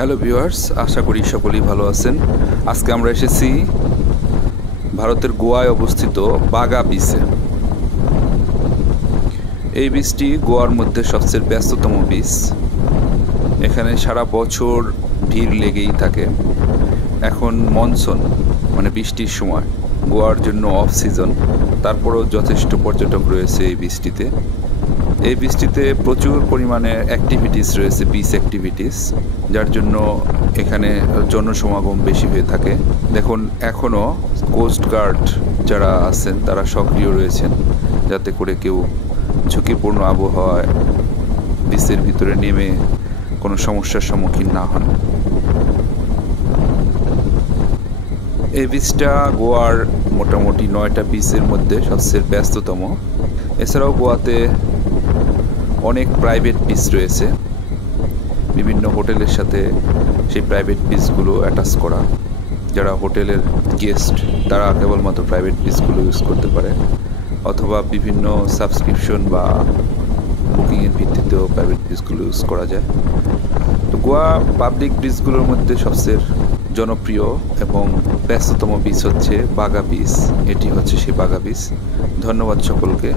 Hello viewers, আশা করি সকলেই ভালো আছেন। আজকে আমরা এসেছি ভারতের গোয়ায় অবস্থিত বাগা বিচে। এই বিচটি গোয়ার মধ্যে সবচেয়ে ব্যস্ততম বিচ। এখানে সারা বছর ভিড় লেগেই থাকে। এখন মনসুন মানে বৃষ্টির সময়, গোয়ার জন্য অফ সিজন, তারপরেও যথেষ্ট পর্যটক রয়েছে এই বিচটিতে। এই বিচটিতে প্রচুর পরিমাণে অ্যাক্টিভিটিস রয়েছে, বিচ অ্যাক্টিভিটিস, যার জন্য এখানে জনসমাগম বেশি হয়ে থাকে। দেখুন, এখনও কোস্ট গার্ড যারা আছেন তারা সক্রিয় রয়েছেন, যাতে করে কেউ ঝুঁকিপূর্ণ আবহাওয়ায় বিচের ভিতরে নেমে কোনো সমস্যার সম্মুখীন না হন। এই বিচটা গোয়ার মোটামুটি 9টা বিচের মধ্যে সবচেয়ে ব্যস্ততম। এছাড়াও গোয়াতে অনেক প্রাইভেট বিচ রয়েছে, বিভিন্ন হোটেলের সাথে সেই প্রাইভেট বিচগুলো অ্যাটাচ করা। যারা হোটেলের গেস্ট তারা কেবলমাত্র প্রাইভেট বিচগুলো ইউজ করতে পারে, অথবা বিভিন্ন সাবস্ক্রিপশন বা বুকিংয়ের ভিত্তিতেও প্রাইভেট বিচগুলো ইউজ করা যায়। তো গোয়া পাবলিক বিচগুলোর মধ্যে সবচেয়ে জনপ্রিয় এবং ব্যস্ততম বিচ হচ্ছে বাগা বিচ। এটি হচ্ছে সেই বাগা বিচ। ধন্যবাদ সকলকে।